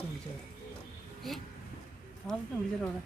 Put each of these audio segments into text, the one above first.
വിളിച്ചോ അവിടെ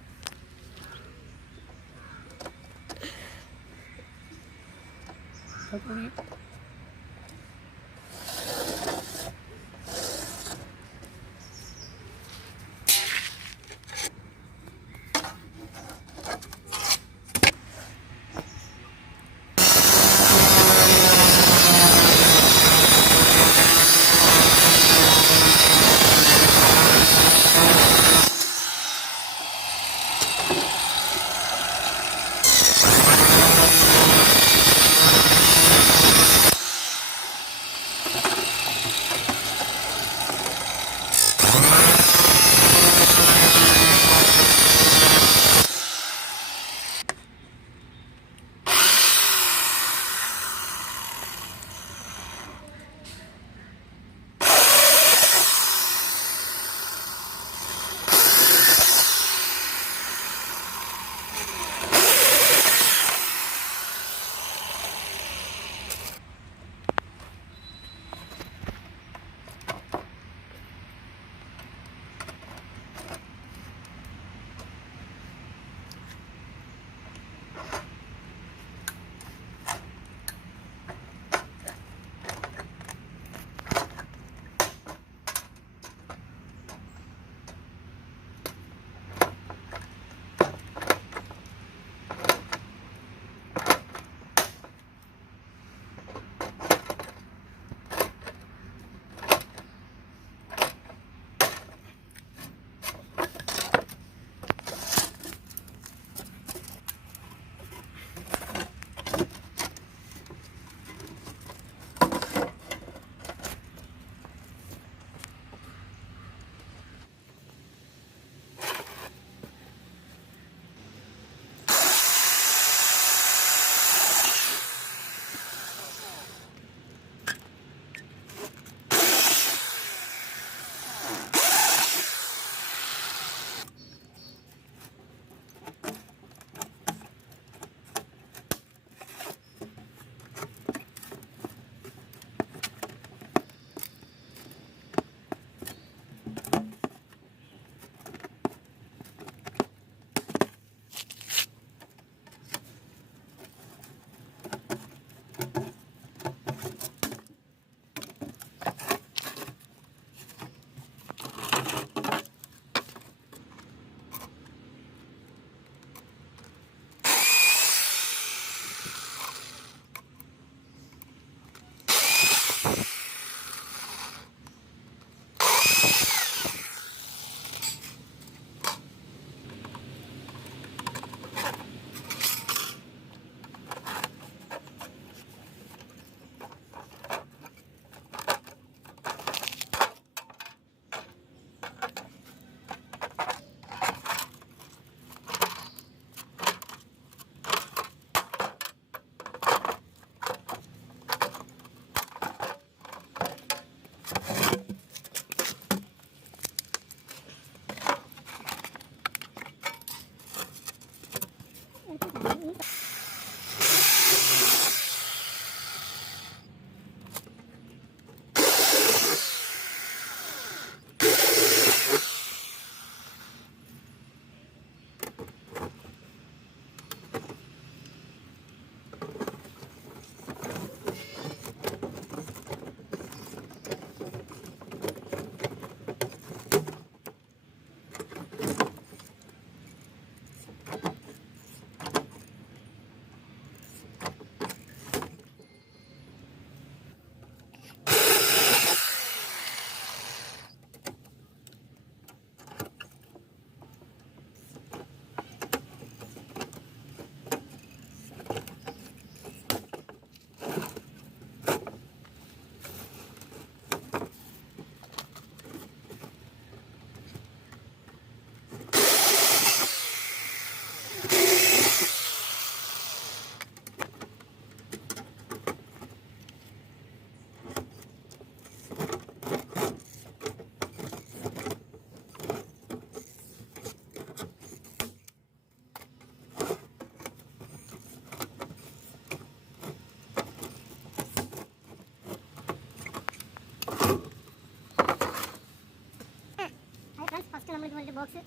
ബോക്സ്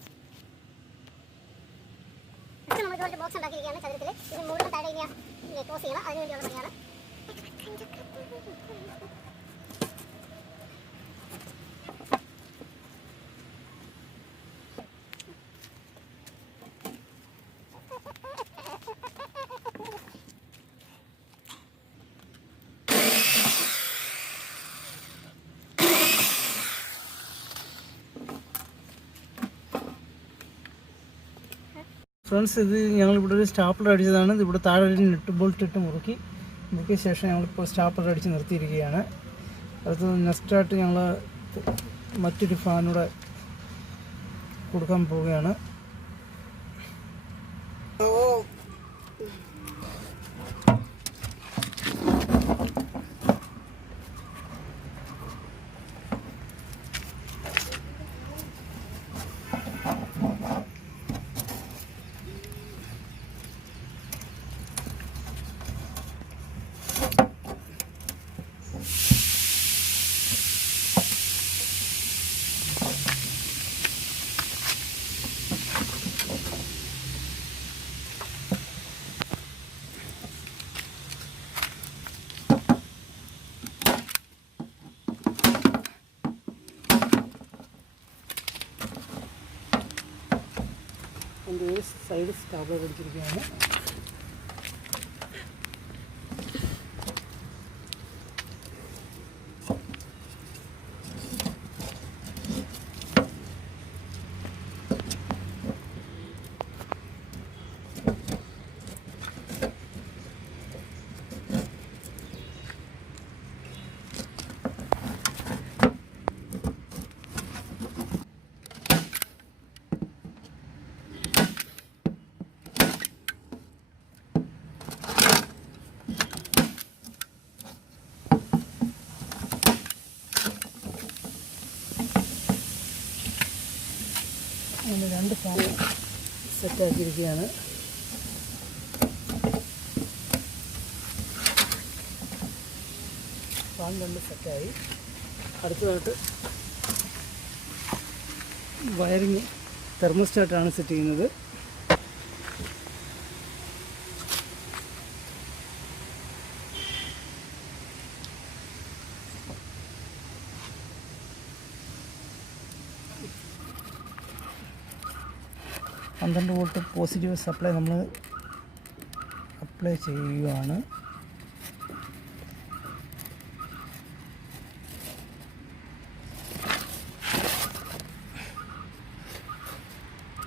ഉണ്ടാക്കിയിരിക്കുകയാണ് ചതുരത്തിൽ. ഇത് മുകളിലും താഴെ ഇനി ക്ലോസ് ചെയ്യണം. അതിനുവേണ്ടിയുള്ള പണിയാണ്. ഫ്രണ്ട്സ്, ഇത് ഞങ്ങളിവിടെ ഒരു സ്റ്റാപ്ലർ അടിച്ചതാണ്. ഇതിവിടെ താഴെ ഒരു നെറ്റ് ബോൾട്ട് ഇട്ട് മുറുക്കിയ ശേഷം ഞങ്ങളിപ്പോൾ സ്റ്റാപ്ലർ അടിച്ച് നിർത്തിയിരിക്കുകയാണ്. അടുത്തത് നെക്സ്റ്റായിട്ട് ഞങ്ങൾ മറ്റൊരു ഫാനൂടെ കൊടുക്കാൻ പോവുകയാണ്. അതിൻ്റെ ഒരു സൈഡ് സ്റ്റാപ്ലർ അടിച്ചിരിക്കുകയാണ്. അങ്ങനെ 2 ഫാൻ സെറ്റാക്കിയിരിക്കുകയാണ്. ഫാൻ 2 സെറ്റായി. അടുത്തതായിട്ട് വയറിങ് തെർമോസ്റ്റാറ്റാണ് സെറ്റ് ചെയ്യുന്നത്. പന്ത്രണ്ട് വോൾട്ട് പോസിറ്റീവ് സപ്ലൈ നമ്മൾ അപ്ലൈ ചെയ്യുകയാണ്.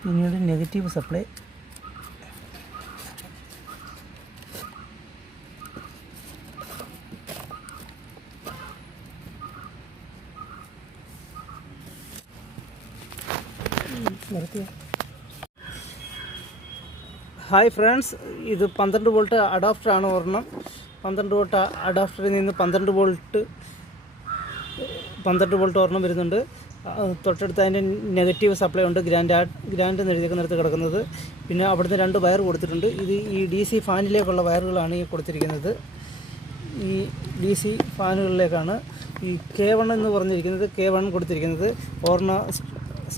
പിന്നീട് നെഗറ്റീവ് സപ്ലൈ. ഹായ് ഫ്രണ്ട്സ്, ഇത് 12 വോൾട്ട് അഡാപ്റ്ററാണ് ഒരെണ്ണം. 12 വോൾട്ട് അഡാപ്റ്ററിൽ നിന്ന് 12 വോൾട്ട് ഒരെണ്ണം വരുന്നുണ്ട്. തൊട്ടടുത്ത് അതിൻ്റെ നെഗറ്റീവ് സപ്ലൈ ഉണ്ട്. ഗ്രാൻഡ് എന്ന് എഴുതിക്കുന്നിടത്ത് കിടക്കുന്നത്. പിന്നെ അവിടുന്ന് 2 വയർ കൊടുത്തിട്ടുണ്ട്. ഇത് ഈ DC ഫാനിലേക്കുള്ള വയറുകളാണ് ഈ കൊടുത്തിരിക്കുന്നത്. ഈ DC ഫാനുകളിലേക്കാണ് ഈ K1 എന്ന് പറഞ്ഞിരിക്കുന്നത്. K1 കൊടുത്തിരിക്കുന്നത് ഒരെണ്ണം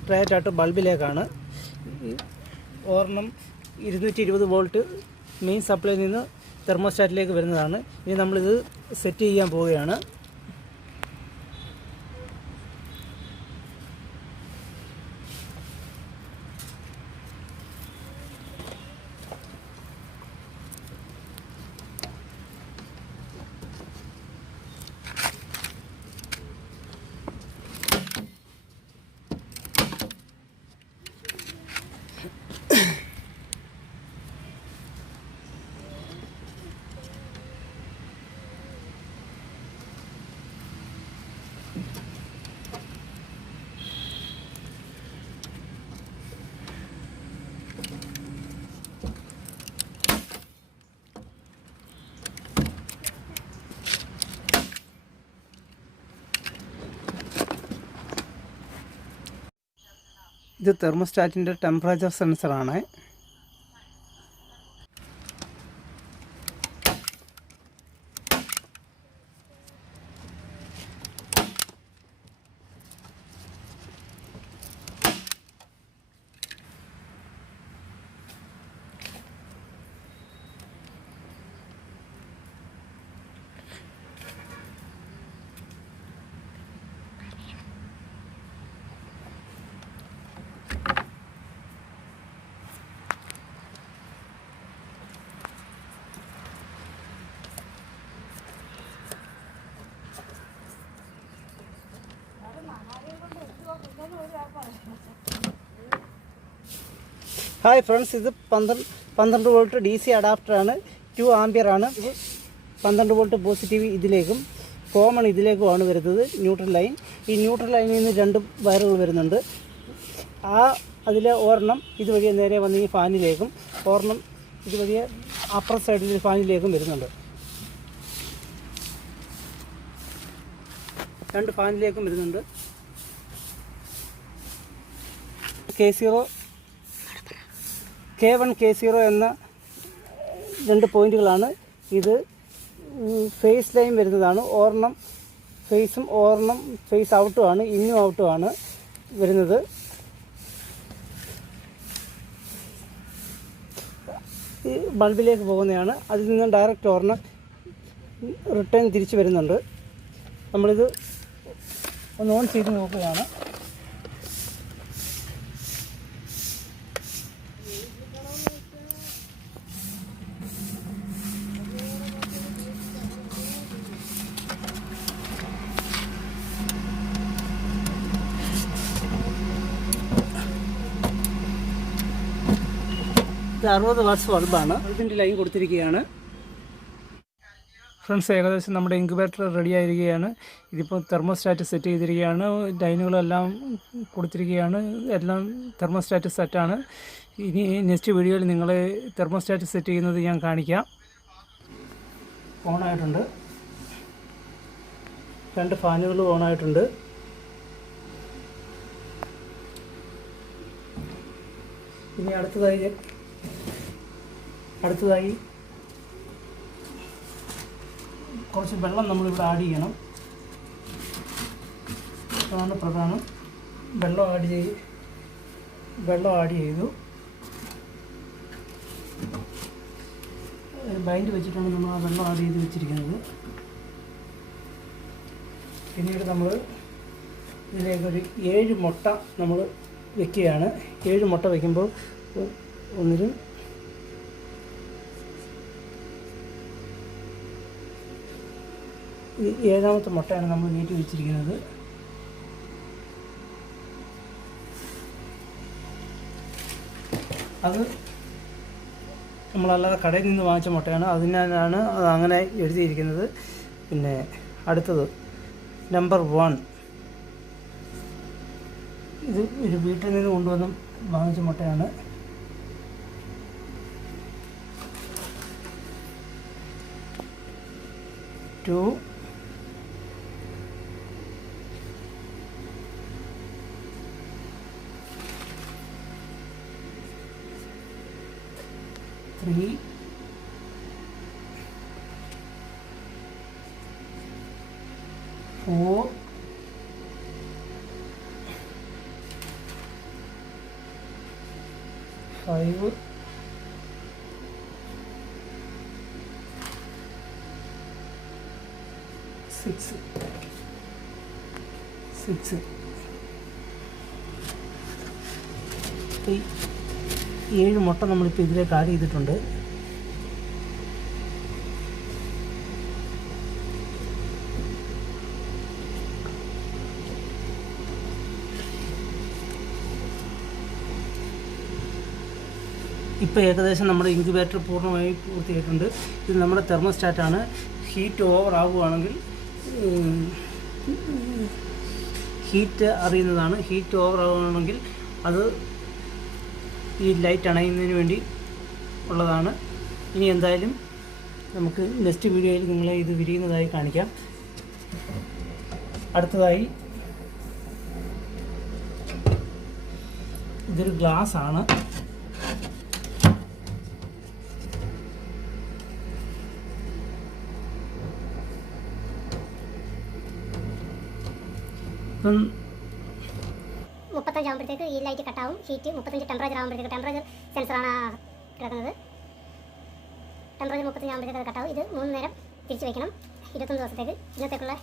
സ്ട്രേറ്റ് ആയിട്ട് ബൾബിലേക്കാണ്. ഒരെണ്ണം 220 വോൾട്ട് മെയിൻ സപ്ലൈയിൽ നിന്ന് തെർമോസ്റ്റാറ്റിലേക്ക് വരുന്നതാണ്. ഇനി നമ്മളിത് സെറ്റ് ചെയ്യാൻ പോവുകയാണ്. ഇത് തെർമോസ്റ്റാറ്റിൻ്റെ ടെമ്പറേച്ചർ സെൻസറാണ്. ഹായ് ഫ്രണ്ട്സ്, ഇത് 12 വോൾട്ട് DC അഡാപ്റ്ററാണ്. 2 ആംപിയറാണ്. ഇത് 12 വോൾട്ട് പോസിറ്റീവ് ഇതിലേക്കും കോമൺ ഇതിലേക്കുമാണ് വരുന്നത്. Neutral line. ഈ ന്യൂട്രൽ ലൈനിൽ നിന്ന് 2 വയറുകൾ വരുന്നുണ്ട്. അതിലെ ഒരെണ്ണം ഇതുവഴി നേരെ വന്ന് ഈ ഫാനിലേക്കും ഒരെണ്ണം ഇതുവഴി അപ്പർ സൈഡിൽ ഫാനിലേക്കും വരുന്നുണ്ട്. 2 ഫാനിലേക്കും വരുന്നുണ്ട്. K1 K0 എന്ന 2 പോയിന്റുകളാണ്. ഇത് ഫേസ് ലൈൻ വരുന്നതാണ്. ഒരെണ്ണം ഫേസും ഒരെണ്ണം ഫേസ് ഔട്ടുമാണ്, ഇന്നും ഔട്ടുമാണ് വരുന്നത്. ഈ ബൾബിലേക്ക് പോകുന്നതാണ്. അതിൽ നിന്നും ഡയറക്റ്റ് ഒരെണ്ണം റിട്ടേൺ തിരിച്ച് വരുന്നുണ്ട്. നമ്മളിത് ഒന്ന് ഓൺ ചെയ്ത് നോക്കുകയാണ്. ഇത് 60 വാട്ട്സ് ബൾബാണ്. ഇതിൻ്റെ ലൈൻ കൊടുത്തിരിക്കുകയാണ്. ഫ്രണ്ട്സ്, ഏകദേശം നമ്മുടെ ഇൻക്യുബേറ്റർ റെഡി ആയിരിക്കുകയാണ്. ഇതിപ്പോൾ തെർമോസ്റ്റാറ്റ് സെറ്റ് ചെയ്തിരിക്കുകയാണ്. ലൈനുകളെല്ലാം കൊടുത്തിരിക്കുകയാണ്. എല്ലാം തെർമോസ്റ്റാറ്റ് സെറ്റാണ്. ഇനി നെക്സ്റ്റ് വീഡിയോയിൽ നിങ്ങളെ തെർമോസ്റ്റാറ്റ് സെറ്റ് ചെയ്യുന്നത് ഞാൻ കാണിക്കാം. ഓണായിട്ടുണ്ട്. 2 ഫാനുകളും ഓണായിട്ടുണ്ട്. ഇനി അടുത്തതായി കുറച്ച് വെള്ളം നമ്മളിവിടെ ആഡ് ചെയ്യണം. അതാണ് പ്രധാനം. വെള്ളം ആഡ് ചെയ്തു. ബൈൻഡ് വെച്ചിട്ടാണ് നമ്മൾ ആ വെള്ളം ആഡ് ചെയ്ത് വെച്ചിരിക്കുന്നത്. പിന്നീട് നമ്മൾ ഇതിലേക്കൊരു 7 മുട്ട നമ്മൾ വെക്കുകയാണ്. 7 മുട്ട വയ്ക്കുമ്പോൾ ഒന്നിലും ഈ 7ാമത്തെ മുട്ടയാണ് നമ്മൾ കയറ്റി വെച്ചിരിക്കുന്നത്. അത് നമ്മളല്ലാതെ കടയിൽ നിന്ന് വാങ്ങിച്ച മുട്ടയാണ്. അതിനാലാണ് അത് അങ്ങനെ എഴുതിയിരിക്കുന്നത്. പിന്നെ അടുത്തത് നമ്പർ 1. ഇത് ഒരു വീട്ടിൽ നിന്ന് കൊണ്ടുവന്ന് വാങ്ങിച്ച മുട്ടയാണ്. ടു 3 4 5 6 7 മുട്ട നമ്മളിപ്പോൾ ഇതിലേക്ക് ആഡ് ചെയ്തിട്ടുണ്ട്. ഇപ്പോൾ ഏകദേശം നമ്മുടെ ഇൻക്യുബേറ്റർ പൂർണ്ണമായി പൂർത്തിയായിട്ടുണ്ട്. ഇത് നമ്മുടെ തെർമോസ്റ്റാറ്റാണ്. ഹീറ്റ് ഓവർ ആവുകയാണെങ്കിൽ ഹീറ്റ് അറിയുന്നതാണ്. ഹീറ്റ് ഓവർ ആവുകയാണെങ്കിൽ അത് ഈ ലൈറ്റ് അണയുന്നതിന് വേണ്ടി ഉള്ളതാണ്. ഇനി എന്തായാലും നമുക്ക് നെക്സ്റ്റ് വീഡിയോയിൽ നിങ്ങളെ ഇത് വിരിയുന്നതായി കാണിക്കാം. അടുത്തതായി ഇതൊരു ഗ്ലാസ് ആണ്. ഇപ്പം 35 ആകുമ്പോഴത്തേക്ക് ഈ ലൈറ്റ് കട്ടാവും. ഹീറ്റ് 35 ടെമ്പറേച്ചർ ആകുമ്പോഴത്തേക്ക് ടെമ്പറേച്ചർ സെൻസറാണ് കിടക്കുന്നത്. ടെമ്പറേച്ചർ 35 ആകുമ്പോഴത്തേക്ക് അത് കട്ടാവും. ഇത് 3 നേരം തിരിച്ച് വയ്ക്കണം. 21 ദിവസത്തേക്ക്. ഇന്നത്തേക്കുള്ള